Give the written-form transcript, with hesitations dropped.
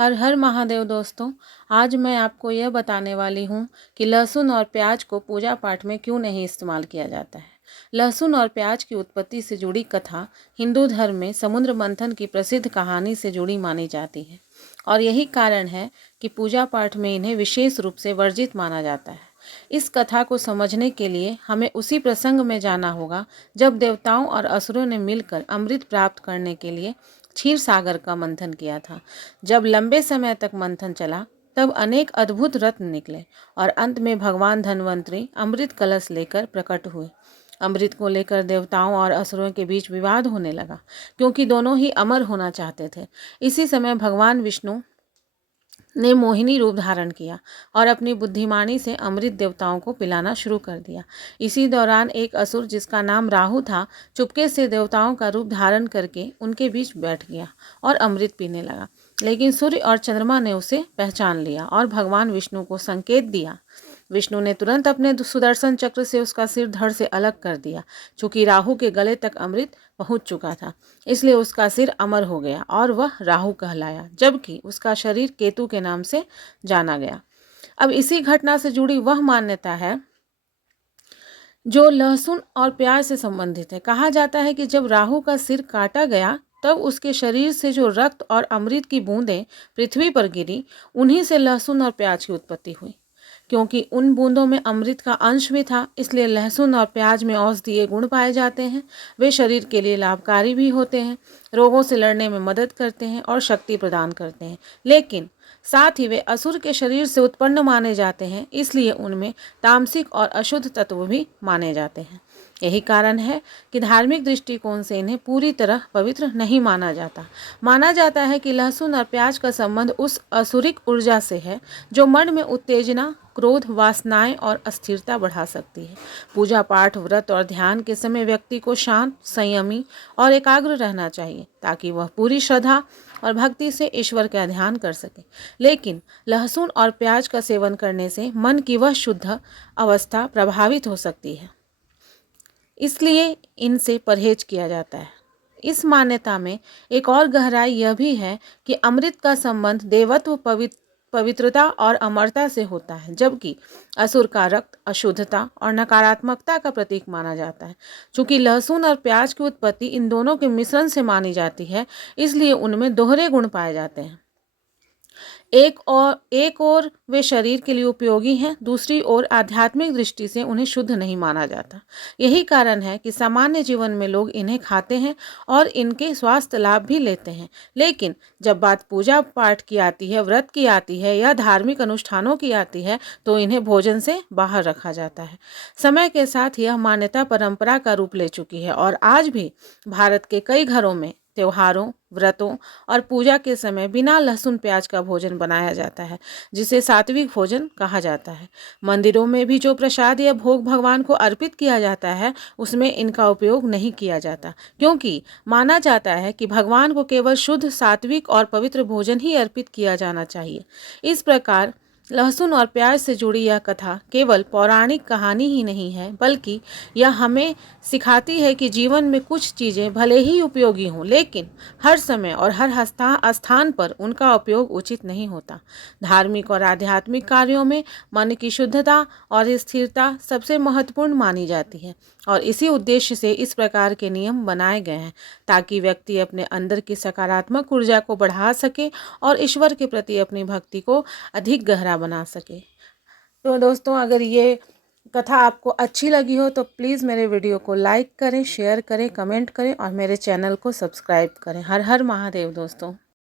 हर हर महादेव दोस्तों। आज मैं आपको यह बताने वाली हूँ कि लहसुन और प्याज को पूजा पाठ में क्यों नहीं इस्तेमाल किया जाता है। लहसुन और प्याज की उत्पत्ति से जुड़ी कथा हिंदू धर्म में समुद्र मंथन की प्रसिद्ध कहानी से जुड़ी मानी जाती है और यही कारण है कि पूजा पाठ में इन्हें विशेष रूप से वर्जित माना जाता है। इस कथा को समझने के लिए हमें उसी प्रसंग में जाना होगा जब देवताओं और असुरों ने मिलकर अमृत प्राप्त करने के लिए क्षीर सागर का मंथन किया था। जब लंबे समय तक मंथन चला तब अनेक अद्भुत रत्न निकले और अंत में भगवान धन्वंतरी अमृत कलश लेकर प्रकट हुए। अमृत को लेकर देवताओं और असुरों के बीच विवाद होने लगा क्योंकि दोनों ही अमर होना चाहते थे। इसी समय भगवान विष्णु ने मोहिनी रूप धारण किया और अपनी बुद्धिमानी से अमृत देवताओं को पिलाना शुरू कर दिया। इसी दौरान एक असुर जिसका नाम राहु था चुपके से देवताओं का रूप धारण करके उनके बीच बैठ गया और अमृत पीने लगा। लेकिन सूर्य और चंद्रमा ने उसे पहचान लिया और भगवान विष्णु को संकेत दिया। विष्णु ने तुरंत अपने सुदर्शन चक्र से उसका सिर धड़ से अलग कर दिया। चूंकि राहु के गले तक अमृत पहुंच चुका था इसलिए उसका सिर अमर हो गया और वह राहु कहलाया, जबकि उसका शरीर केतु के नाम से जाना गया। अब इसी घटना से जुड़ी वह मान्यता है जो लहसुन और प्याज से संबंधित है। कहा जाता है कि जब राहु का सिर काटा गया तब उसके शरीर से जो रक्त और अमृत की बूंदें पृथ्वी पर गिरी, उन्हीं से लहसुन और प्याज की उत्पत्ति हुई। क्योंकि उन बूंदों में अमृत का अंश भी था इसलिए लहसुन और प्याज में औषधीय गुण पाए जाते हैं। वे शरीर के लिए लाभकारी भी होते हैं, रोगों से लड़ने में मदद करते हैं और शक्ति प्रदान करते हैं। लेकिन साथ ही वे असुर के शरीर से उत्पन्न माने जाते हैं, इसलिए उनमें तामसिक और अशुद्ध तत्व भी माने जाते हैं। यही कारण है कि धार्मिक दृष्टिकोण से इन्हें पूरी तरह पवित्र नहीं माना जाता। माना जाता है कि लहसुन और प्याज का संबंध उस असुरिक ऊर्जा से है जो मन में उत्तेजना, क्रोध, वासनाएं और अस्थिरता बढ़ा सकती है। पूजा पाठ, व्रत और ध्यान के समय व्यक्ति को शांत, संयमी और एकाग्र रहना चाहिए ताकि वह पूरी श्रद्धा और भक्ति से ईश्वर का ध्यान कर सके। लेकिन लहसुन और प्याज का सेवन करने से मन की वह शुद्ध अवस्था प्रभावित हो सकती है, इसलिए इनसे परहेज किया जाता है। इस मान्यता में एक और गहराई यह भी है कि अमृत का संबंध देवत्व, पवित्रता और अमरता से होता है, जबकि असुर का रक्त अशुद्धता और नकारात्मकता का प्रतीक माना जाता है। चूंकि लहसुन और प्याज की उत्पत्ति इन दोनों के मिश्रण से मानी जाती है, इसलिए उनमें दोहरे गुण पाए जाते हैं। एक और वे शरीर के लिए उपयोगी हैं, दूसरी ओर आध्यात्मिक दृष्टि से उन्हें शुद्ध नहीं माना जाता। यही कारण है कि सामान्य जीवन में लोग इन्हें खाते हैं और इनके स्वास्थ्य लाभ भी लेते हैं। लेकिन जब बात पूजा पाठ की आती है, व्रत की आती है या धार्मिक अनुष्ठानों की आती है तो इन्हें भोजन से बाहर रखा जाता है। समय के साथ यह मान्यता परंपरा का रूप ले चुकी है और आज भी भारत के कई घरों में त्योहारों, व्रतों और पूजा के समय बिना लहसुन प्याज का भोजन बनाया जाता है, जिसे सात्विक भोजन कहा जाता है। मंदिरों में भी जो प्रसाद या भोग भगवान को अर्पित किया जाता है उसमें इनका उपयोग नहीं किया जाता, क्योंकि माना जाता है कि भगवान को केवल शुद्ध, सात्विक और पवित्र भोजन ही अर्पित किया जाना चाहिए। इस प्रकार लहसुन और प्याज से जुड़ी यह कथा केवल पौराणिक कहानी ही नहीं है, बल्कि यह हमें सिखाती है कि जीवन में कुछ चीज़ें भले ही उपयोगी हों, लेकिन हर समय और हर स्थान पर उनका उपयोग उचित नहीं होता। धार्मिक और आध्यात्मिक कार्यों में मन की शुद्धता और स्थिरता सबसे महत्वपूर्ण मानी जाती है और इसी उद्देश्य से इस प्रकार के नियम बनाए गए हैं ताकि व्यक्ति अपने अंदर की सकारात्मक ऊर्जा को बढ़ा सके और ईश्वर के प्रति अपनी भक्ति को अधिक गहरा बना सके। तो दोस्तों, अगर ये कथा आपको अच्छी लगी हो तो प्लीज़ मेरे वीडियो को लाइक करें, शेयर करें, कमेंट करें और मेरे चैनल को सब्सक्राइब करें। हर हर महादेव दोस्तों।